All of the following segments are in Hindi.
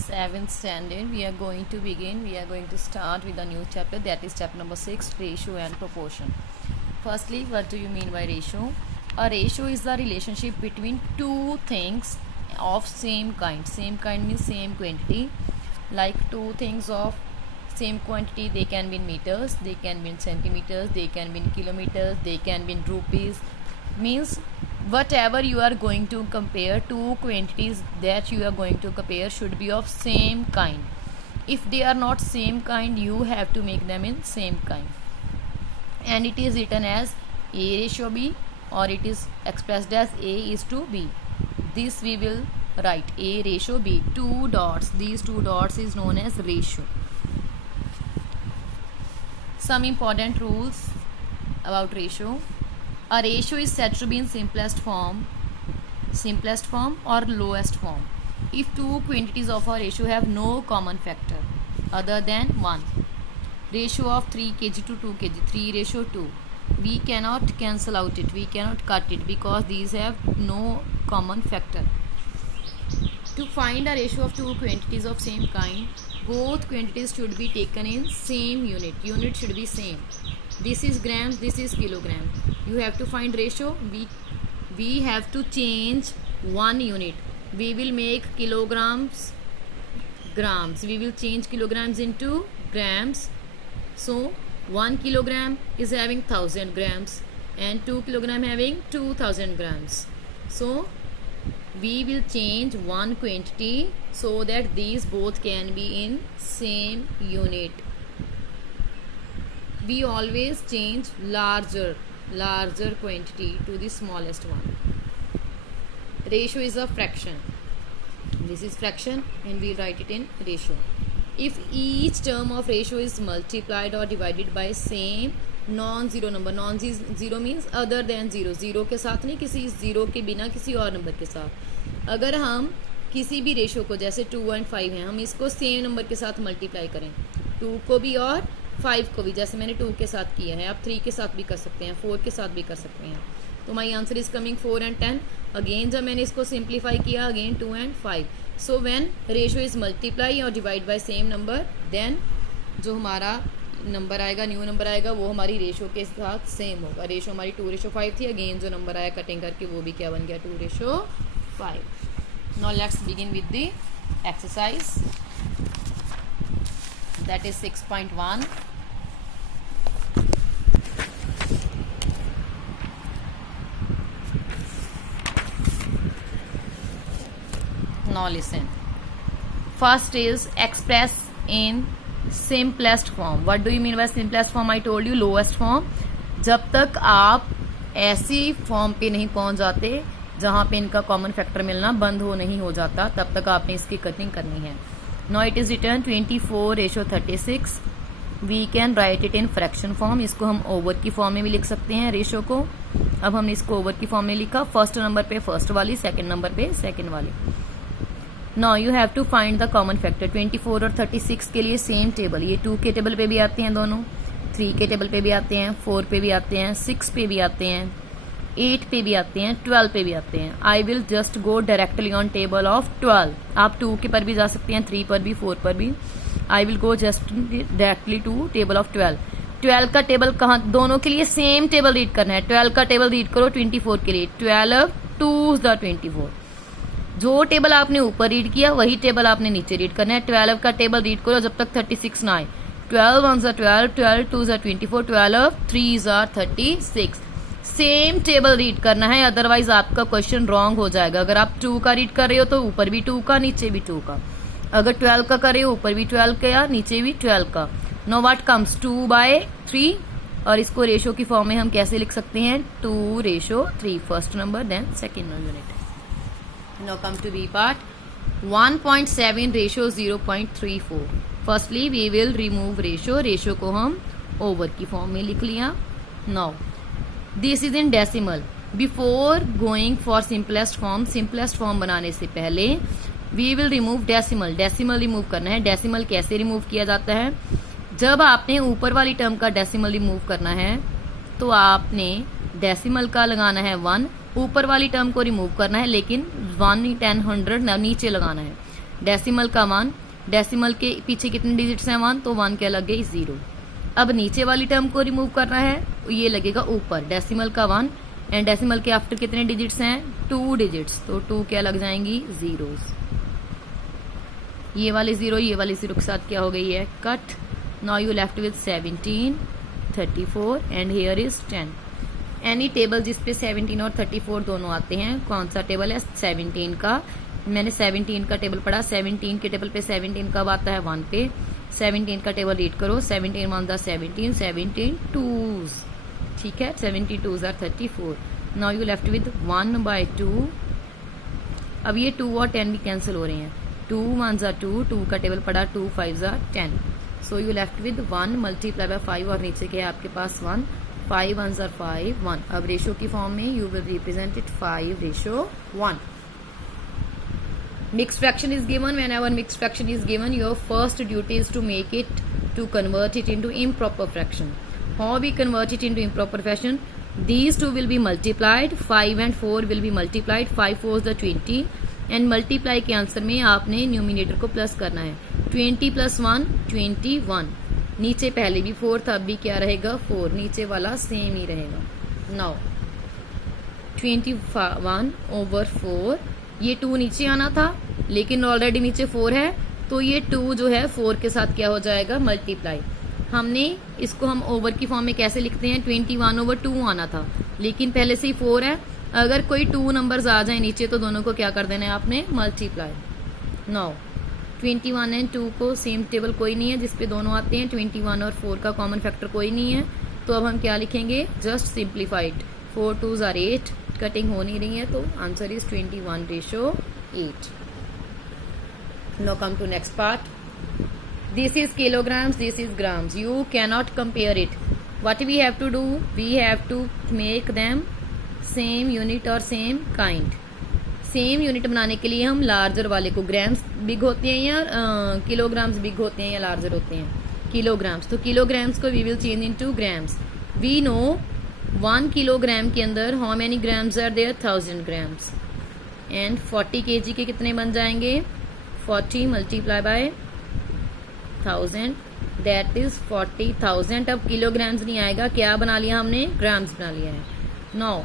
7th standard. We are going to begin. We are going to start with a new chapter, that is chapter number 6, ratio and proportion. Firstly, what do you mean by ratio? A ratio is the relationship between two things of same kind. Same kind means same quantity. Like two things of same quantity, they can be in meters, they can be in centimeters, they can be in kilometers, they can be in rupees. Means whatever you are going to compare, two quantities that you are going to compare should be of same kind. If they are not same kind, you have to make them in same kind, and it is written as A ratio B, or it is expressed as A is to B. This we will write A ratio B, two dots. These two dots is known as ratio. Some important rules about ratio. A ratio is said to be in simplest form or lowest form if two quantities of a ratio have no common factor other than 1. Ratio of 3 kg to 2 kg, 3 ratio 2. We cannot cancel out it, we cannot cut it, because these have no common factor. To find a ratio of two quantities of same kind, both quantities should be taken in same unit. Unit should be same. This is grams, this is kilogram. You have to find ratio. We have to change one unit. We will make kilograms grams. We will change kilograms into grams. So 1 kilogram is having 1000 grams and 2 kilogram having 2000 grams. So we will change one quantity so that these both can be in same unit. We always change larger quantity to the smallest one. Ratio is a fraction. This is fraction and we write it in ratio. If each term of ratio is multiplied or divided by same non-zero number, non-zero means other than zero, zero के साथ नहीं, किसी zero के बिना किसी और नंबर के साथ. अगर हम किसी भी रेशो को, जैसे 2 and 5 है, हम इसको सेम नंबर के साथ मल्टीप्लाई करें, 2 को भी और 5 को भी, जैसे मैंने 2 के साथ किया है, आप 3 के साथ भी कर सकते हैं, 4 के साथ भी कर सकते हैं. तो my answer is coming 4 and 10. Again जब मैंने इसको सिंप्लीफाई किया, again 2 and 5. So when ratio is multiply और divide by same number, then जो हमारा नंबर आएगा, न्यू नंबर आएगा, वो हमारी रेशियो के साथ सेम होगा. रेशियो हमारी 2:5 थी. अगेन जो नंबर आया कटिंग करके, वो भी क्या बन गया, 2:5. Now let's begin with the exercise, that is 6.1. Now listen. First is express in simplest form. What do you mean by simplest form? I told you lowest form. जब तक आप ऐसी फॉर्म पे नहीं पहुंच जाते जहां पे इनका कॉमन फैक्टर मिलना बंद नहीं हो जाता, तब तक आपने इसकी कटिंग करनी है. Now it is written 24:36. We can write it in fraction form. इसको हम ओवर की फॉर्म में भी लिख सकते हैं रेशो को. अब हमने इसको ओवर की फॉर्म में लिखा. फर्स्ट नंबर पे फर्स्ट वाली, सेकंड नंबर पे सेकंड वाली. Now you have to find the common factor. 24 और 36 के लिए सेम टेबल. ये 2 के टेबल पे भी आते हैं दोनों, 3 के टेबल पे भी आते हैं, 4 पे भी आते हैं, 6 पे भी आते हैं, 8 पे भी आते हैं, 12 पे भी आते हैं. I will just go directly on table of 12. आप 2 के पर भी जा सकते हैं, 3 पर भी, 4 पर भी. I will go just directly to table of 12. 12 का टेबल कहाँ, दोनों के लिए सेम टेबल रीड करना है. 12 का टेबल रीड करो 24 के लिए. 12 2s द 24. जो टेबल आपने ऊपर रीड किया वही टेबल आपने नीचे रीड करना है. 12 का टेबल रीड करो जब तक 36 ना आए. 12 1s are 12, 12 2s are 24, 12 3s are 36. Same table read करना है, अदरवाइज आपका क्वेश्चन रॉन्ग हो जाएगा. अगर आप 2 का रीड कर रहे हो तो ऊपर भी 2 का, नीचे भी 2 का. अगर 12 का कर रहे हो, ऊपर भी 12 का, नीचे भी 12 का. Know what comes 2/3. और इसको रेशो की फॉर्म में हम कैसे लिख सकते हैं, 2:3. First number then second unit. Now come to B part. 1.7 ratio 0.34. Firstly we will remove ratio. Ratio को हम over की फॉर्म में लिख लिया. Now this is in decimal. Before going for simplest form बनाने से पहले we will remove decimal. Decimal remove करना है. Decimal कैसे remove किया जाता है, जब आपने ऊपर वाली टर्म का डेसिमल रिमूव करना है तो आपने डेसिमल का लगाना है 1, ऊपर वाली टर्म को रिमूव करना है लेकिन 1 10 100 नीचे लगाना है. डेसिमल का 1, डेसिमल के पीछे कितने डिजिट्स हैं 1, तो 1 क्या लग गई 0। अब नीचे वाली टर्म को रिमूव करना है, ये लगेगा ऊपर, डेसिमल का 1 एंड डेसिमल के आफ्टर कितने डिजिट्स हैं 2 डिजिट्स, तो 2 क्या लग जाएंगी जीरोस। ये वाली 0 ये वाली 0 के साथ क्या हो गई है cut. Now you left with 17, 34 and here is 10। Any table जिस पे 17 और 34 दोनों आते हैं, कौन सा टेबल है 17 का। मैंने 17 का टेबल पढ़ा, 17 के टेबल पे 17 कब आता है 1 पे। 17 का टेबल रीड करो, 17 1 द 17, 17 2s, ठीक है, 70 2s are 34। Now you left with 1/2। अब ये 2 और 10 भी कैंसिल हो रहे हैं, 2 1s are 2, 2 का टेबल पढ़ा, 2 5s are 10। So you left with 1 multiply by 5 और नीचे क्या है आपके पास 1, 5 1s are 5 1। अब रेशो की फॉर्म में you will represent it 5:1। Mixed fraction is given. Whenever mixed fraction is given, your first duty is to make it, to convert it into improper fraction. How we convert it into improper fraction? These two will be multiplied, 5 and 4 will be multiplied, 5 4 is 20 and multiply के आंसर में आपने न्यूमिनेटर को प्लस करना है, 20 + 1 21। नीचे पहले भी 4 था, अब भी क्या रहेगा 4, नीचे वाला सेम ही रहेगा। नाउ 21/4, ये 2 नीचे आना था लेकिन ऑलरेडी नीचे 4 है, तो ये 2 जो है 4 के साथ क्या हो जाएगा मल्टीप्लाई। हमने इसको हम ओवर की फॉर्म में कैसे लिखते हैं, 21/2 आना था लेकिन पहले से ही 4 है। अगर कोई 2 नंबर्स आ जाए नीचे तो दोनों को क्या कर देना है आपने मल्टीप्लाई। नाउ 21 एंड 2 को सेम टेबल कोई नहीं है जिसपे दोनों आते हैं, 21 और 4 का कॉमन फैक्टर कोई नहीं है, तो अब हम क्या लिखेंगे just simplified, 4 2s are 8, cutting हो नहीं रही है तो answer is 21:8। Now come to next part. This is kilograms, this is grams. You cannot compare it. What we have to do? We have to make them same unit or same kind. Same unit बनाने के लिए हम लार्जर वाले को, ग्राम्स बिग होते हैं या किलोग्राम्स बिग होते हैं या लार्जर होते हैं किलोग्राम्स, तो किलोग्राम्स को we will change into grams. We know 1 kilogram के अंदर how many grams are there 1000 grams and 40 kg के कितने बन जाएंगे 40 मल्टीप्लाई बाय 1000 दैट इज 40,000। अब किलोग्राम्स नहीं आएगा, क्या बना लिया हमने ग्राम्स बना लिया है। नाउ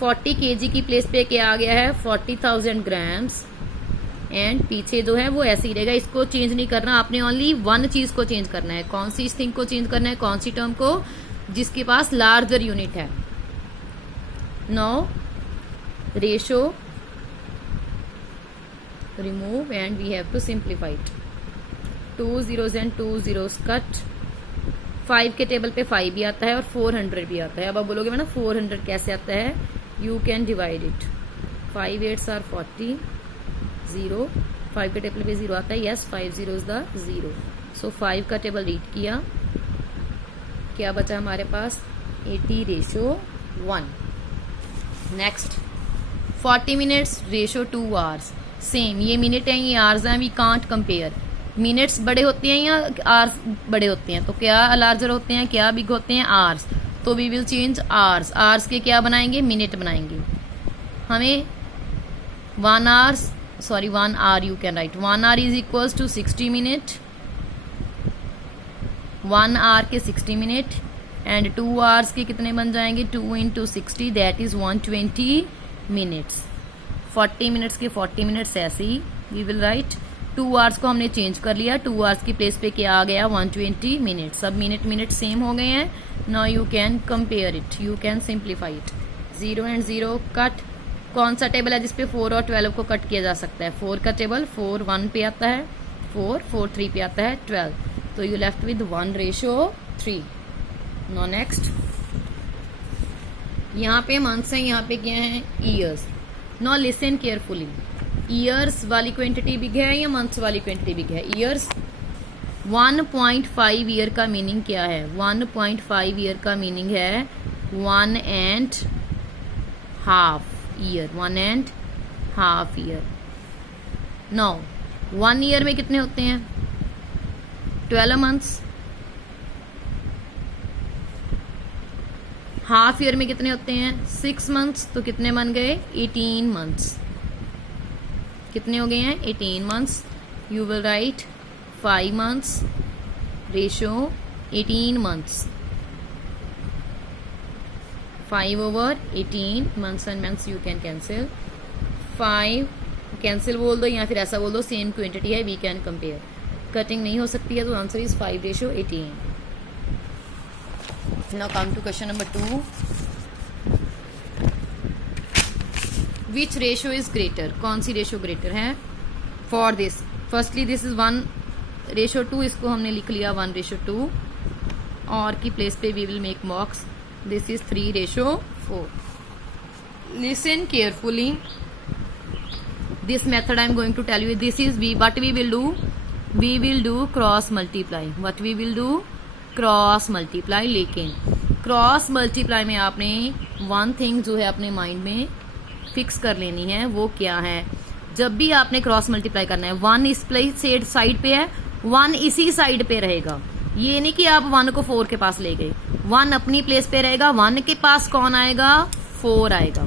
40 kg की प्लेस पे क्या आ गया है 40,000 ग्राम्स एंड पीछे जो है वो ऐसे ही रहेगा, इसको चेंज नहीं करना आपने, ओनली वन चीज को चेंज करना है। कौन सी थिंग को चेंज करना है, कौन सी टर्म को, जिसके पास लार्जर यूनिट है। Now ratio remove and we have to simplify it, 2 zeros and 2 zeros cut। 5 के टेबल पे 5 भी आता है और 400 भी आता है। अब आप बोलोगे मैडम 400 कैसे आता है, you can divide it, 5 8s are 40, 0 5 के टेबल पे 0 आता है, यस 5 zeros द 0। सो 5 का टेबल रीड किया, क्या बचा हमारे पास 80:1। Next 40 minutes ratio 2 hours, same, ये मिनट है ये आवर्स हैं, वी कांट कंपेयर। मिनट्स बड़े होते हैं या आवर्स बड़े होते हैं, तो क्या लार्जर होते हैं क्या बिग होते हैं आवर्स, तो we will change hours. Hours के क्या बनाएंगे मिनट बनाएंगे। हमें 1 hour you can write, 1 hour is equals to 60 minute, 1 hour के 60 मिनट एंड 2 hours के कितने बन जाएंगे 2 × 60 दैट इज 120 मिनट्स। 40 मिनट्स के 40 मिनट्स ऐसे ही वी विल राइट। 2 hours को हमने चेंज कर लिया, 2 hours की प्लेस पे क्या आ गया 120 मिनट्स। सब मिनट सेम हो गए हैं। Now you can compare it, you can simplify it. 0 and 0 cut. कौन सा टेबल है जिसपे 4 और 12 को कट किया जा सकता है, 4 का टेबल 4 1 पे आता है, 4 4 3 पे आता है 12, तो you left with 1:3। No next, यहाँ पे मंथ्स है, यहाँ पे क्या है years. No listen carefully, years वाली क्वांटिटी बिग है या मंथ्स वाली क्वांटिटी बिग है। ईयर्स 1.5 ईयर का मीनिंग क्या है, 1.5 ईयर का मीनिंग है 1.5 ईयर, 1.5 ईयर। नो 1 ईयर में कितने होते हैं 12 मंथ्स, हाफ ईयर में कितने होते हैं 6 मंथ्स, तो कितने बन गए 18 मंथ्स। कितने हो गए हैं 18 months. you will write 5 months ratio 18 months. 5/18 months and months you can cancel. 5 cancel बोल दो या फिर ऐसा बोल दो सेम क्वांटिटी है, वी कैन कंपेयर. कटिंग नहीं हो सकती है तो answer is 5/18. Now come to question number 2. Which ratio is greater, कौन सी रेशियो ग्रेटर है for this. Firstly this is 1/2, इसको हमने लिख लिया 1/2 और की प्लेस पे we will make box. This is 3/4. Listen carefully. This method I am going to tell you. This is what we will do. We will do cross multiply. What we will do? Cross multiply. लेकिन cross multiply में आपने one thing जो है अपने माइंड में फिक्स कर लेनी है. वो क्या है? जब भी आपने क्रॉस मल्टीप्लाई करना है, 1 इस प्लेस साइड पे है, 1 इसी साइड पे रहेगा. ये नहीं कि आप 1 को 4 के पास ले गए. 1 अपनी प्लेस पे रहेगा. 1 के पास कौन आएगा? 4 आएगा.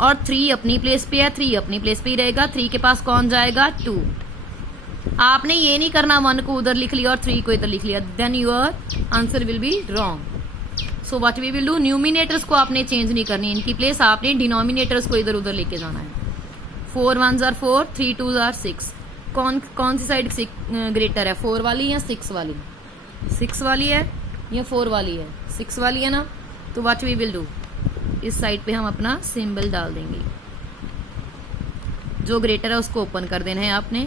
और 3 अपनी प्लेस पे है, 3 अपनी प्लेस पे ही रहेगा. 3 के पास कौन जाएगा? 2. आपने ये नहीं करना 1 को उधर लिख लिया और 3 को इधर लिख लिया, then your answer will be wrong. So what we will do, numerators को आपने चेंज नहीं करनी, इनकी प्लेस आपने डिनोमिनेटर्स को इधर उधर लेके जाना है. 4 1s are 4, 3 2s are 6. कौन सी साइड ग्रेटर है, 4 वाली या 6 वाली? 6 वाली है या 4 वाली है? 6 वाली है ना. तो व्हाट वी विल डू, इस साइड पे हम अपना सिंबल डाल देंगे. जो ग्रेटर है उसको ओपन कर देना है आपने.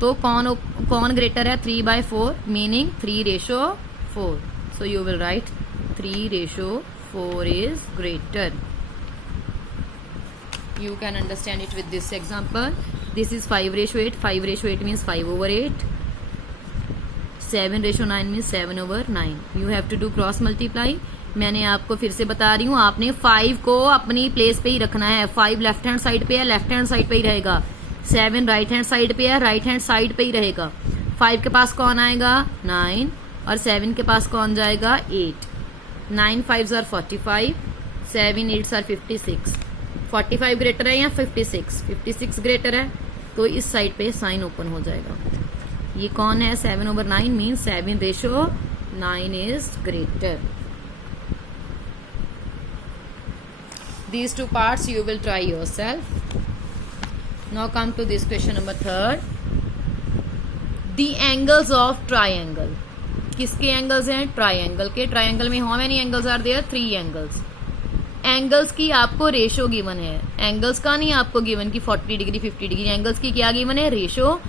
तो कौन ग्रेटर है? 3/4 meaning 3/4. So you will write 3/4 is greater. You can understand it with this example. This is 5/8. 5/8 means 5/8. 7/9 means 7/9. You have to do cross multiply. मैंने आपको फिर से बता रही हूँ, आपने 5 को अपनी प्लेस पे ही रखना है. 5 लेफ्ट हैंड साइड पे है, लेफ्ट हैंड साइड पे ही रहेगा. 7 राइट हैंड साइड पे है, राइट हैंड साइड पे ही रहेगा. 5 के पास कौन आएगा? 9. और 7 के पास कौन जाएगा? 8. 9 5s are 45. 7 8s are 56. 45 greater है या 56? 56 ग्रेटर है, तो इस साइड पे साइन ओपन हो जाएगा. ये कौन है? 7/9 mean 7/9 is greater. These two parts you will try yourself. Now come to this question number 3rd. The angles of triangle. किसके एंगल्स हैं? ट्राइंगल के. ट्राइंगल में how many angles are there? 3 angles. Angles की आपको रेशो गिवन है. एंगल्स का नहीं आपको गिवन की 40 डिग्री 50 डिग्री. एंगल्स की क्या गिवन है? Ratio.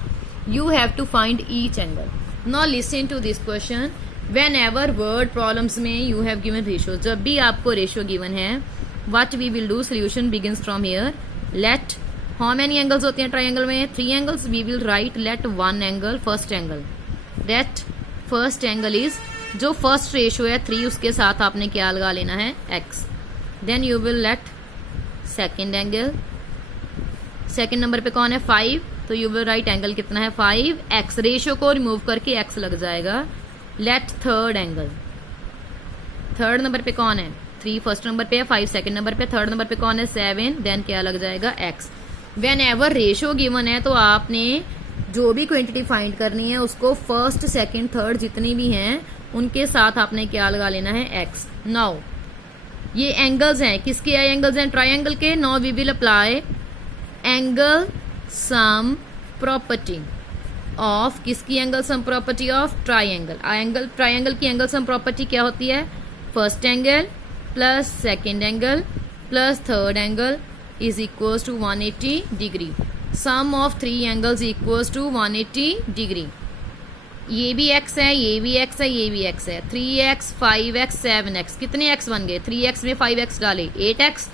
You have to find each angle. Now listen to this question. Whenever word problems में यू हैव गिवन रेशो, जब भी आपको रेशो गिवन है, what we will do, solution begins from here. Let how many angles होते हैं ट्राइंगल में? 3 angles. We will write let one angle, first angle. Let first angle is, जो फर्स्ट रेशो है 3, उसके साथ आपने क्या लगा लेना है? x. Then you will let second angle. Second number पे कौन है? 5. तो you will write angle कितना है? 5x. रेशो को रिमूव करके x लग जाएगा. Let third angle. Third number पे कौन है? 3 फर्स्ट नंबर पे है, 5 सेकंड नंबर पे, थर्ड नंबर पे कौन है? 7. देन क्या लग जाएगा? x. When ever ratio given है तो आपने जो भी क्वांटिटी फाइंड करनी है उसको फर्स्ट सेकंड थर्ड जितनी भी हैं उनके साथ आपने क्या लगा लेना है? x. नाउ ये एंगल्स हैं, किसके एंगल्स हैं? ट्राइंगल के. Now we will apply angle sum property of, किसकी angle sum property? Of triangle. Triangle की एंगल सम प्रॉपर्टी क्या होती है? First angle plus second angle plus third angle is equals to 180 degree. Sum of 3 angles equals to 180 degree. ये भी x है, ये भी x है, ये भी x है. 3x 5x 7x. कितने x बन गए? 3x में 5x डाले 8x,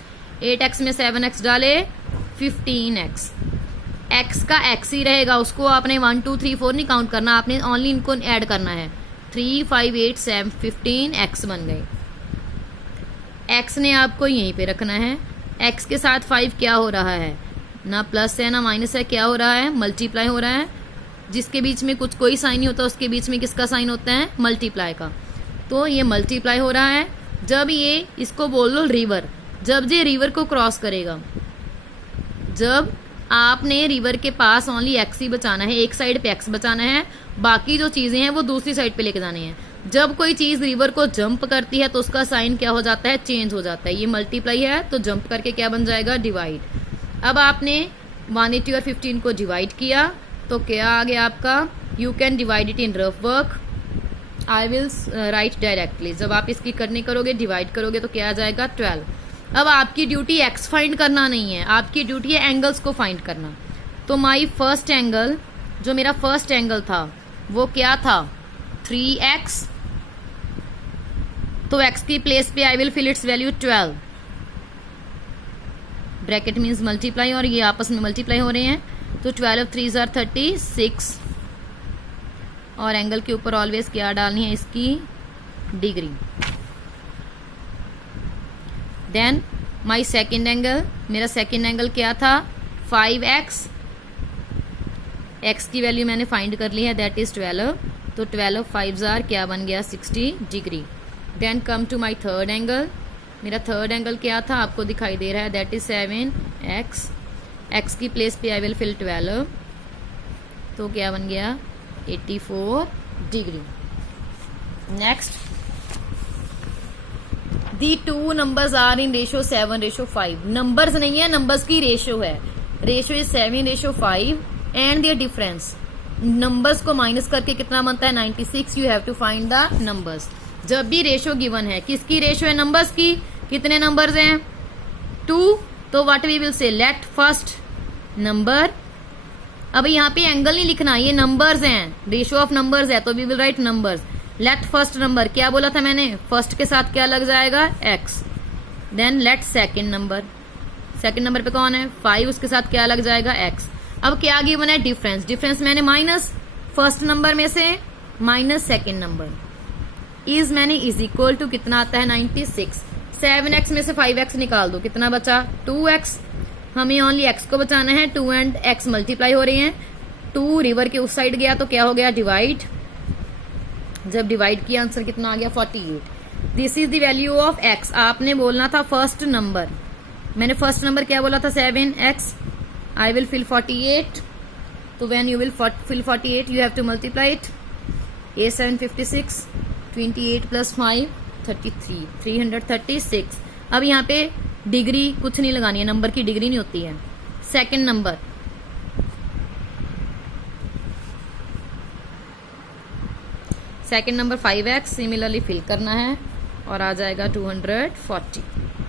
8x में 7x डाले 15x. x का x ही रहेगा, उसको आपने 1 2 3 4 नहीं काउंट करना, आपने ओनली इनको ऐड करना है. 3 5 8 7 15 x बन गए. x ने आपको यहीं पे रखना है. x के साथ 5 क्या हो रहा है? ना प्लस है ना माइनस है, क्या हो रहा है? मल्टीप्लाई हो रहा है. जिसके बीच में कुछ कोई साइन नहीं होता उसके बीच में किसका साइन होता है? मल्टीप्लाई का. तो ये मल्टीप्लाई हो रहा है. जब ये इसको बोल लो रिवर, जब ये रिवर को क्रॉस करेगा, जब आपने रिवर के पास ओनली एक्स ही बचाना है, एक साइड पे एक्स बचाना है, बाकी जो चीजें हैं वो दूसरी साइड पे लेके जानी है। जब कोई चीज रिवर को जंप करती है तो उसका साइन क्या हो जाता है, चेंज हो जाता है। ये मल्टीप्लाई है तो जंप करके क्या बन जाएगा, डिवाइड। अब आपने 180 और 15 को डिवाइड किया तो क्या आ गया आपका, you can divide it in rough work, I will write directly. जब आप इसकी करनी करोगे, डिवाइड करोगे तो क्या आ जाएगा, 12। अब आपकी ड्यूटी एक्स फाइंड करना नहीं है, आपकी ड्यूटी है एंगल्स को फाइंड करना। तो माई फर्स्ट एंगल, जो मेरा फर्स्ट एंगल था वो क्या था, 3x। तो x की प्लेस पे I will fill it's value 12, bracket means multiply, और ये आपस में मल्टीप्लाई हो रहे हैं। तो 12 3 are 36, और एंगल के ऊपर ऑलवेज क्या डालनी है, इसकी degree. Then my second angle, मेरा सेकेंड एंगल क्या था, 5x, x की वैल्यू मैंने फाइंड कर ली है, दैट इज 12। तो 12 5s are क्या बन गया, 60 degree. Then come to my third angle, मेरा थर्ड एंगल क्या था, आपको दिखाई दे रहा है, दैट इज 7x। x की प्लेस पे आई विल फिल 12, तो क्या बन गया, 84 degree. Next, the two numbers are in ratio 7:5। Numbers नहीं है, नंबर्स की रेशियो है। Ratio is 7:5 and their difference. Numbers को माइनस करके कितना बनता है, 96। You have to find the numbers. जब भी रेशियो गिवन है, किसकी रेशियो है, नंबर्स की। कितने नंबर्स हैं, 2। तो what we will say, let first number. अब यहाँ पे एंगल नहीं लिखना, ये नंबर्स हैं, रेशियो ऑफ नंबर्स है, तो we will write numbers. Let first number, क्या बोला था मैंने, फर्स्ट के साथ क्या लग जाएगा, x। Then let second number, second number पे कौन है, 5, उसके साथ क्या लग जाएगा, x। अब क्या गिवन है, डिफरेंस। डिफरेंस मैंने माइनस फर्स्ट नंबर में से माइनस सेकेंड नंबर, इज मैंने इज इक्वल टू कितना आता है, 96। 7x में से 5x निकाल दो, कितना बचा, 2x। हमें ओनली x को बचाना है, 2 एंड x मल्टीप्लाई हो रहे हैं। 2 रिवर के उस साइड गया तो क्या हो गया, डिवाइड। जब डिवाइड किया आंसर कितना आ गया, 48। This is the value of x। आपने बोलना था फर्स्ट नंबर, मैंने फर्स्ट नंबर क्या बोला था, 7x। आई विल फिल 48, तो when you will fill 48 you have to multiply it. 8 7 56, 28 + 5 33, 336। अब यहाँ पे डिग्री कुछ नहीं लगानी है, नंबर की डिग्री नहीं होती है। Second number, second number 5x similarly fill करना है और आ जाएगा 240।